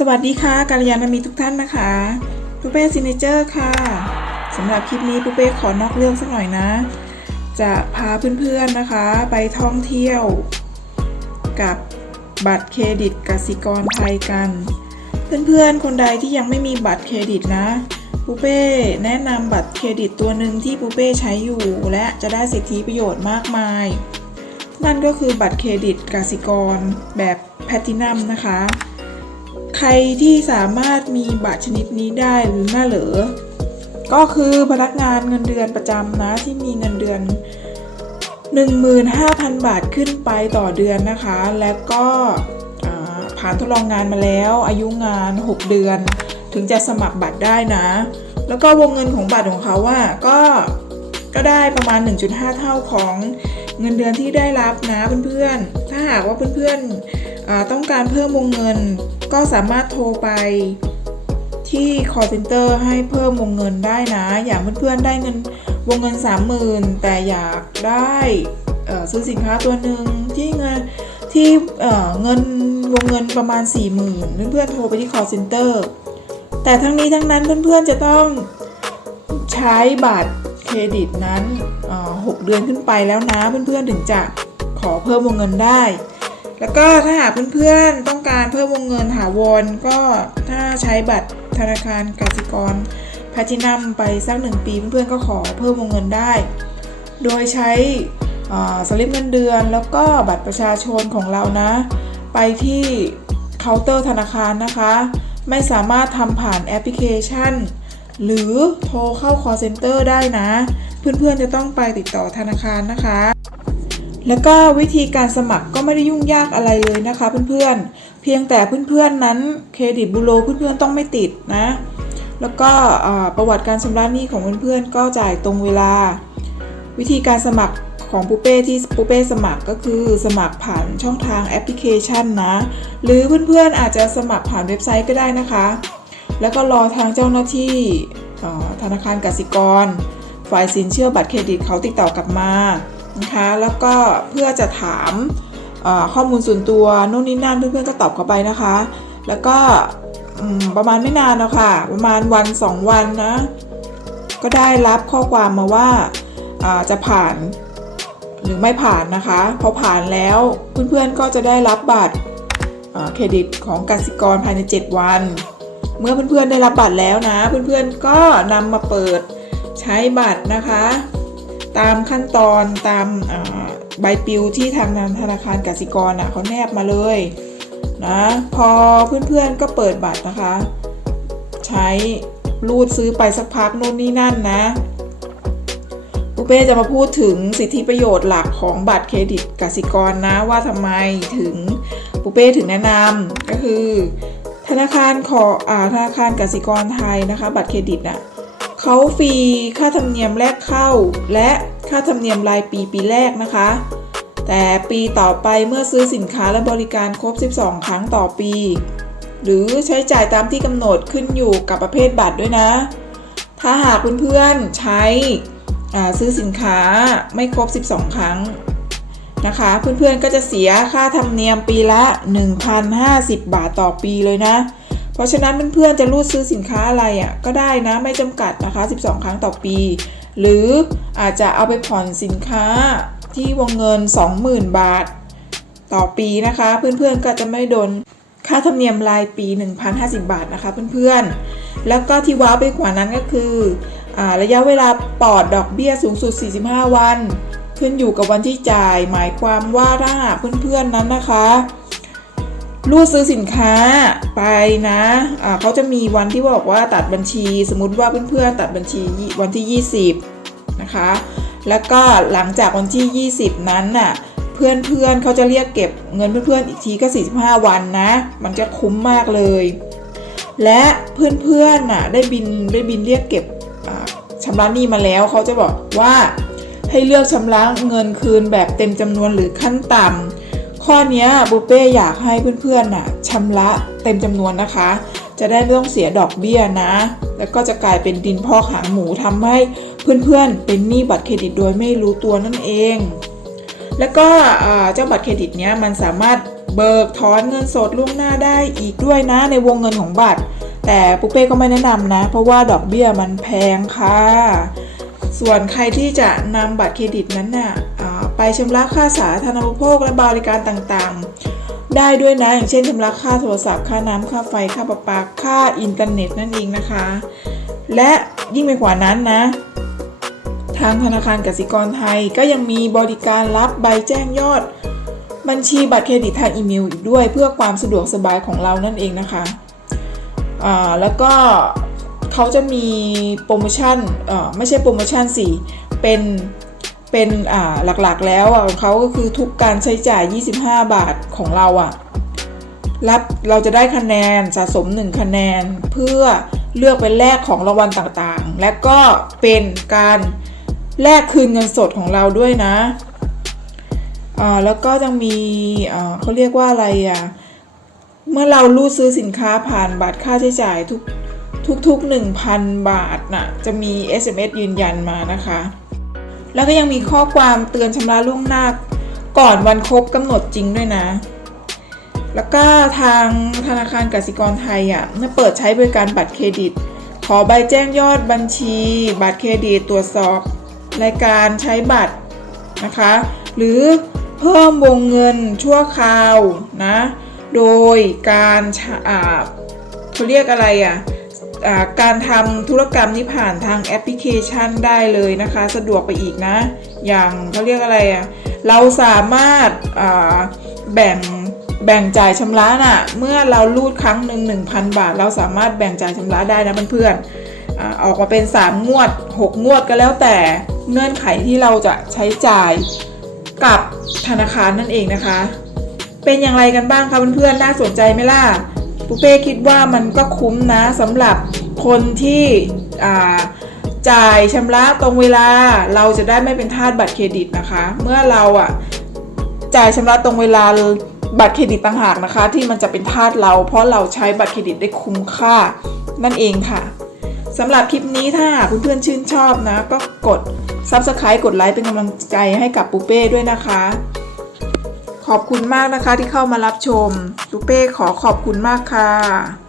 สวัสดีค่ะกัลยาณมิตรทุกท่านนะคะปุเป้ซิเนเจอร์ค่ะสำหรับคลิปนี้ปุเป้ขอนอกเรื่องสักหน่อยนะ จะพาเพื่อนๆนะคะ ไปท่องเที่ยว กับบัตรเครดิตกสิกรไทยกัน เพื่อนๆคนใดที่ยังไม่มีบัตรเครดิตนะปูเป้แนะนำบัตรเครดิตตัวหนึ่งที่ปูเป้ใช้อยู่ และจะได้สิทธิประโยชน์มากมาย นั่นก็คือบัตรเครดิตกสิกรแบบแพลตินัมนะคะ ใครที่สามารถมีบัตรชนิดนี้ได้หรือน่าเหลือก็คือพนักงานเงินเดือนประจำนะที่มีเงินเดือน 15,000 บาทขึ้นไปต่อเดือนนะคะ แล้วก็ผ่านทดลองงานมาแล้ว อายุงาน 6 เดือน ถึงจะสมัครบัตรได้นะ แล้วก็วงเงินของบัตรของเขาว่าก็ก็ได้ประมาณ 1.5 เท่าของเงินเดือนที่ได้รับนะเพื่อนๆ ถ้าหากว่าเพื่อนๆอ่าต้องการเพิ่มวงเงิน ก็สามารถโทรไปที่ call center ให้เพิ่มวงเงินได้นะ อย่างเพื่อนๆได้เงินวงเงิน 30,000 แต่อยากได้ซื้อสินค้าตัวหนึ่งที่เงินที่เงินวงเงินประมาณ 40,000 เพื่อนๆโทรไปที่ call center แต่ทั้งนี้ทั้งนั้นเพื่อนๆจะต้องใช้บัตรเครดิตนั้น 6 เดือนขึ้นไปแล้วนะเพื่อนๆถึงจะขอเพิ่มวงเงินได้ แล้วก็ถ้าหากเพื่อนๆต้องการเพิ่มวงเงินถาวรก็ถ้าใช้บัตรธนาคารกสิกรแพลตินัมไปสักหนึ่งปีเพื่อนๆก็ขอเพิ่มวงเงินได้ โดยใช้สลิปเงินเดือนแล้วก็บัตรประชาชนของเรานะ ไปที่เคาน์เตอร์ธนาคารนะคะ ไม่สามารถทำผ่านแอปพลิเคชัน หรือโทรเข้า call center ได้นะ เพื่อนๆจะต้องไปติดต่อธนาคารนะคะ แล้วก็วิธีการสมัครก็ไม่ได้ยุ่งยากอะไรเลยนะคะเพื่อนๆ เพียงแต่เพื่อนๆนั้นเครดิตบูโรเพื่อนๆต้องไม่ติดนะ แล้วก็ประวัติการชำระหนี้ของเพื่อนๆก็จ่ายตรงเวลา วิธีการสมัครของปูเป้ที่ปูเป้สมัครก็คือสมัครผ่านช่องทางแอปพลิเคชันนะ หรือเพื่อนๆอาจจะสมัครผ่านเว็บไซต์ก็ได้นะคะ แล้วก็รอทางเจ้าหน้าที่ธนาคารกสิกร ฝ่ายสินเชื่อบัตรเครดิตเขาติดต่อกลับมา นะคะแล้วก็เพื่อจะถามข้อมูลส่วนตัวนู่นนี่นั่นเพื่อนๆก็ตอบเข้าไปนะคะ แล้วก็ประมาณไม่นานแล้วค่ะ ประมาณวันสองวันนะก็ได้รับข้อความมาว่าจะผ่านหรือไม่ผ่านนะคะ พอผ่านแล้วเพื่อนๆก็จะได้รับบัตรเครดิตของกสิกรภายใน 7 วัน เมื่อเพื่อนๆได้รับบัตรแล้วนะ เพื่อนๆก็นำมาเปิดใช้บัตรนะคะ ตามขั้นตอนตามใบปลิวที่ทางธนาคารกสิกรอะเขาแนบมาเลยนะพอเพื่อนๆก็เปิดบัตรนะคะ ใช้รูดซื้อไปสักพักโน่นนี่นั่นนะปูเป้จะมาพูดถึงสิทธิประโยชน์หลักของบัตรเครดิตกสิกรนะว่าทำไมถึงปูเป้ถึงแนะนำก็คือ ธนาคารขออาธนาคารกสิกรไทยนะคะ บัตรเครดิตน่ะ เขาฟรีค่าธรรมเนียมแรกเข้า และค่าธรรมเนียมรายปีปีแรกนะคะ แต่ปีต่อไปเมื่อซื้อสินค้าและบริการครบ 12 ครั้งต่อปี หรือใช้จ่ายตามที่กำหนดขึ้นอยู่กับประเภทบัตรด้วยนะ ถ้าหากเพื่อนๆใช้ซื้อสินค้าไม่ครบ 12 ครั้งนะคะ เพื่อนๆก็จะเสียค่าธรรมเนียมปีละ 1,050 บาทต่อปีเลยนะ เพราะฉะนั้นเพื่อนๆจะรูดซื้อสินค้าอะไรอะก็ได้นะไม่จำกัดนะคะ 12 ครั้งต่อปี หรืออาจจะเอาไปผ่อนสินค้าที่วงเงิน 20,000 บาท ต่อปีนะคะ เพื่อนๆก็จะไม่โดนค่าธรรมเนียมรายปี 1,050 บาทนะคะเพื่อนๆ แล้วก็ที่ว้าวไปกว่านั้นก็คืออระยะเวลาปลอดดอกเบี้ยสูงสุด 45 วัน ขึ้นอยู่กับวันที่จ่าย หมายความว่าถ้าหากเพื่อนๆนั้นนะคะ รูดซื้อสินค้าไปนะอ่าเขาจะมีวันที่บอกว่าตัดบัญชี สมมติว่าเพื่อนๆตัดบัญชีวันที่ 20 นะคะ แล้วก็หลังจากวันที่ 20 นั้นน่ะเพื่อนๆเขาจะเรียกเก็บเงินเพื่อนๆอีกทีก็ 45 วันนะ มันจะคุ้มมากเลย และเพื่อนๆน่ะได้บินได้บินเรียกเก็บชำระหนี้มาแล้วเขาจะบอกว่าให้เลือกชำระเงินคืนแบบเต็มจำนวนหรือขั้นต่ำ ข้อนี้บุเป้อยากให้เพื่อนๆน่ะชำระเต็มจำนวนนะคะ จะได้ไม่ต้องเสียดอกเบี้ยนะ แล้วก็จะกลายเป็นดินพอกหางหมูทำให้เพื่อนๆ เป็นหนี้บัตรเครดิตโดยไม่รู้ตัวนั่นเอง แล้วก็เจ้าบัตรเครดิตเนี้ยมันสามารถเบิกถอนเงินสดล่วงหน้าได้อีกด้วยนะในวงเงินของบัตร แต่ปุ๊เป้ก็ไม่แนะนำนะ เพราะว่าดอกเบี้ยมันแพงค่ะ ส่วนใครที่จะนำบัตรเครดิตนั้นน่ะอ่า ไปชำระค่าสาธารณูปโภคและบริการต่างๆ ได้ด้วยนะอย่างเช่นชำระค่าโทรศัพท์ ค่าน้ำค่าไฟค่าประปาค่าอินเทอร์เน็ตนั่นเองนะคะ และยิ่งไปกว่านั้นนะ ทางธนาคารกสิกรไทยก็ยังมีบริการรับใบแจ้งยอด บัญชีบัตรเครดิตทางอีเมลอีกด้วย เพื่อความสะดวกสบายของเรานั่นเองนะคะแล้วก็เขาจะมีโปรโมชั่นไม่ใช่โปรโมชั่นสิเป็น เป็นอ่าหลักๆแล้วอะของเขาก็คือทุกการใช้จ่าย 25 บาทของเราอะรับเราจะได้คะแนนสะสม 1 คะแนนเพื่อเลือกเป็นแลกของรางวัลต่างๆ และก็เป็นการแลกคืนเงินสดของเราด้วยนะอ่าแล้วก็จะมีอ่าเขาเรียกว่าอะไรอะเมื่อเรารูดซื้อสินค้าผ่านบัตรค่าใช้จ่ายทุกทุกๆ 1,000 บาทน่ะจะมี SMS ยืนยันมานะคะ แล้วก็ยังมีข้อความเตือนชำระล่วงหน้า ก่อนวันครบกำหนดจริงด้วยนะ แล้วก็ทางธนาคารกสิกรไทยอะเมื่อเปิดใช้บริการบัตรเครดิต ขอใบแจ้งยอดบัญชี บัตรเครดิตตรวจสอบ รายการใช้บัตรนะคะ หรือเพิ่มวงเงินชั่วคราวนะ โดยการเขาเรียกอะไรอะ การทำธุรกรรมนี้ผ่านทางแอปพลิเคชันได้เลยนะคะ สะดวกไปอีกนะ อย่างเขาเรียกอะไรอะเราสามารถแบ่งแบ่งจ่ายชำระน่ะเมื่อเรารูดครั้งหนึ่ง1,000 บาท เราสามารถแบ่งจ่ายชำระได้นะเพื่อนๆอออกมาเป็น 3 งวด 6 งวดก็แล้วแต่เงื่อนไขที่เราจะใช้จ่ายกับธนาคารนั่นเองนะคะ เป็นอย่างไรกันบ้างคะเพื่อนๆน่าสนใจไหมล่ะปุเป้คิดว่ามันก็คุ้มนะสำหรับ คนที่จ่ายชำระตรงเวลาเราจะได้ไม่เป็นทาสบัตรเครดิตนะคะ เมื่อเราอะจ่ายชำระตรงเวลาบัตรเครดิตต่างหากนะคะ ที่มันจะเป็นทาสเรา เพราะเราใช้บัตรเครดิตได้คุ้มค่านั่นเองค่ะสำหรับคลิปนี้ถ้าเพื่อนๆชื่นชอบนะ ก็กด Subscribe กดไลค์เป็นกำลังใจให้กับปูเป้ด้วยนะคะ ขอบคุณมากนะคะที่เข้ามารับชมปูเป้ขอขอบคุณมากค่ะ